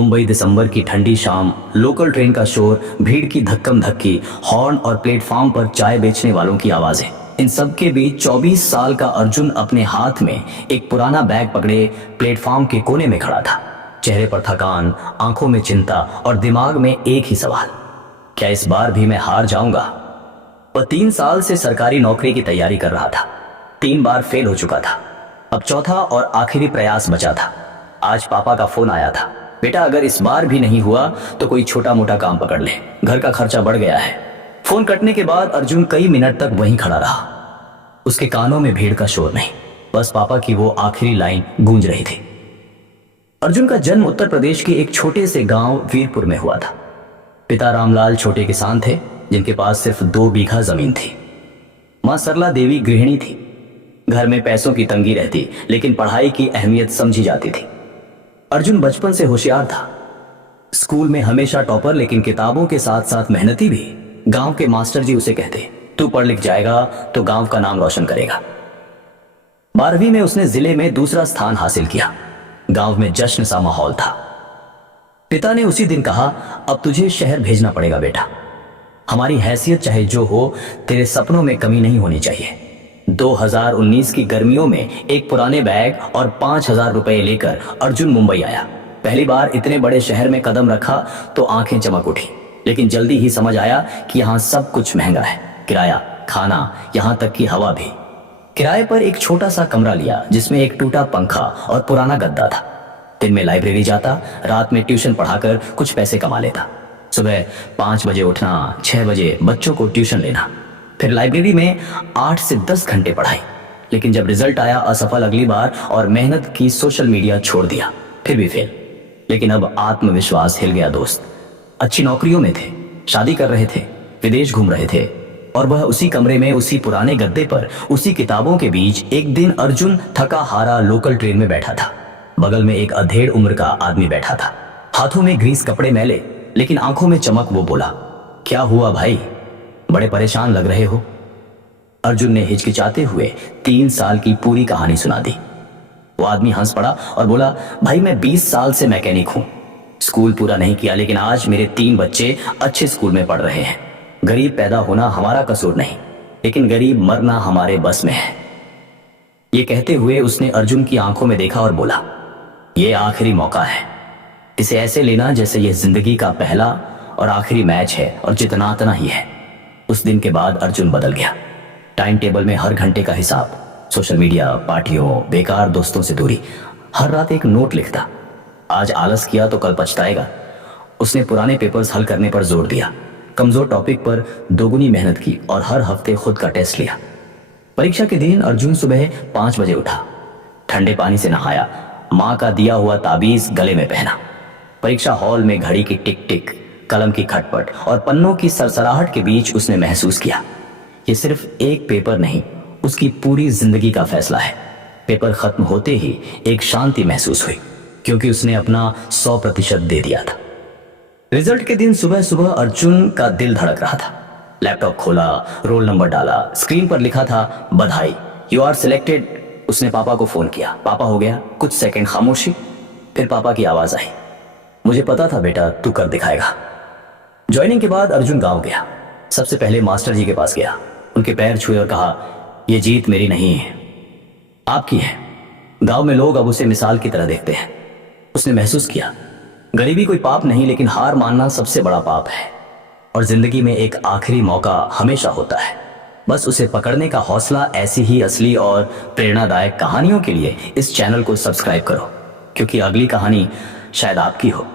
मुंबई दिसंबर की ठंडी शाम, लोकल ट्रेन का शोर, भीड़ की धक्कम धक्की, हॉर्न और प्लेटफॉर्म पर चाय बेचने वालों की आवाजें। इन सब के बीच 24 साल का अर्जुन अपने हाथ में एक पुराना बैग पकड़े प्लेटफॉर्म के कोने में खड़ा था। चेहरे पर थकान, आंखों में चिंता और दिमाग में एक ही सवाल, क्या इस बार भी मैं हार जाऊंगा? वह 3 साल से सरकारी नौकरी की तैयारी कर रहा था। 3 बार फेल हो चुका था। अब चौथा और आखिरी प्रयास बचा था। आज पापा का फोन आया था, बेटा अगर इस बार भी नहीं हुआ तो कोई छोटा मोटा काम पकड़ ले, घर का खर्चा बढ़ गया है। फोन कटने के बाद अर्जुन कई मिनट तक वहीं खड़ा रहा। उसके कानों में भीड़ का शोर नहीं, बस पापा की वो आखिरी लाइन गूंज रही थी। अर्जुन का जन्म उत्तर प्रदेश के एक छोटे से गांव वीरपुर में हुआ था। पिता रामलाल छोटे किसान थे जिनके पास सिर्फ 2 बीघा जमीन थी। मां सरला देवी गृहिणी थी। घर में पैसों की तंगी रहती, लेकिन पढ़ाई की अहमियत समझी जाती थी। अर्जुन बचपन से होशियार था। स्कूल में हमेशा टॉपर, लेकिन किताबों के साथ साथ मेहनती भी। गांव के मास्टर जी उसे कहते, तू पढ़ लिख जाएगा तो गांव का नाम रोशन करेगा। 12वीं में उसने जिले में दूसरा स्थान हासिल किया। गांव में जश्न सा माहौल था। पिता ने उसी दिन कहा, अब तुझे शहर भेजना पड़ेगा बेटा। हमारी हैसियत चाहे जो हो, तेरे सपनों में कमी नहीं होनी चाहिए। 2019 की गर्मियों में एक पुराने बैग और 5,000 रुपए लेकर अर्जुन मुंबई आया। पहली बार इतने बड़े शहर में कदम रखा तो आंखें चमक उठी, लेकिन जल्दी ही समझ आया कि यहाँ सब कुछ महंगा है। किराया, खाना, यहाँ तक कि हवा भी। किराए पर एक छोटा सा कमरा लिया जिसमें एक टूटा पंखा और पुराना गद्दा था। दिन में लाइब्रेरी जाता, रात में ट्यूशन पढ़ाकर कुछ पैसे कमा लेता। सुबह 5 बजे उठना, 6 बजे बच्चों को ट्यूशन लेना, फिर लाइब्रेरी में 8 से 10 घंटे पढ़ाई। लेकिन जब रिजल्ट आया असफल अगली बार और मेहनत की, सोशल मीडिया छोड़ दिया, फिर भी फेल। लेकिन अब आत्मविश्वास हिल गया दोस्त। अच्छी नौकरियों में थे, शादी कर रहे थे, विदेश घूम रहे थे, और वह उसी कमरे में, उसी पुराने गद्दे पर, उसी किताबों के बीच। एक दिन अर्जुन थका हारा लोकल ट्रेन में बैठा था। बगल में एक अधेड़ उम्र का आदमी बैठा था, हाथों में ग्रीस, कपड़े मैले, लेकिन आंखों में चमक। वो बोला, क्या हुआ भाई, बड़े परेशान लग रहे हो? अर्जुन ने हिचकिचाते हुए 3 साल की पूरी कहानी सुना दी। वो आदमी हंस पड़ा और बोला, भाई मैं 20 साल से मैकेनिक हूं। स्कूल पूरा नहीं किया, लेकिन आज मेरे 3 बच्चे अच्छे स्कूल में पढ़ रहे हैं। गरीब पैदा होना हमारा कसूर नहीं, लेकिन गरीब मरना हमारे बस में है। ये कहते हुए उसने अर्जुन की आंखों में देखा और बोला, ये आखिरी मौका है, इसे ऐसे लेना जैसे ये जिंदगी का पहला और आखिरी मैच है, और जितना इतना ही है। उस दिन के बाद अर्जुन बदल गया। टाइम टेबल में हर घंटे का हिसाब, सोशल मीडिया, पार्टियों, बेकार दोस्तों से दूरी। हर रात एक नोट लिखता, आज आलस किया तो कल पछताएगा। उसने पुराने पेपर्स हल करने पर जोर दिया, कमजोर टॉपिक पर दोगुनी मेहनत की, और हर हफ्ते खुद का टेस्ट लिया। परीक्षा के दिन अर्जुन सुबह 5 बजे उठा, ठंडे पानी से नहाया, माँ का दिया हुआ ताबीज गले में पहना। परीक्षा हॉल में घड़ी की टिक टिक, कलम की खटपट और पन्नों की सरसराहट के बीच उसने महसूस किया, ये सिर्फ एक पेपर नहीं, उसकी पूरी जिंदगी का फैसला है। पेपर खत्म होते ही एक शांति महसूस हुई, क्योंकि उसने अपना 100% दे दिया था। रिजल्ट के दिन सुबह सुबह अर्जुन का दिल धड़क रहा था। लैपटॉप खोला, रोल नंबर डाला, स्क्रीन पर लिखा था, बधाई, यू आर सिलेक्टेड। उसने पापा को फोन किया, पापा हो गया। कुछ सेकंड खामोशी, फिर पापा की आवाज आई, मुझे पता था बेटा तू कर दिखाएगा। ज्वाइनिंग के बाद अर्जुन गांव गया। सबसे पहले मास्टर जी के पास गया, उनके पैर छुए और कहा, यह जीत मेरी नहीं है, आपकी है। गांव में लोग अब उसे मिसाल की तरह देखते हैं। उसने महसूस किया, गरीबी कोई पाप नहीं, लेकिन हार मानना सबसे बड़ा पाप है। और जिंदगी में एक आखिरी मौका हमेशा होता है, बस उसे पकड़ने का हौसला। ऐसी ही असली और प्रेरणादायक कहानियों के लिए इस चैनल को सब्सक्राइब करो, क्योंकि अगली कहानी शायद आपकी हो।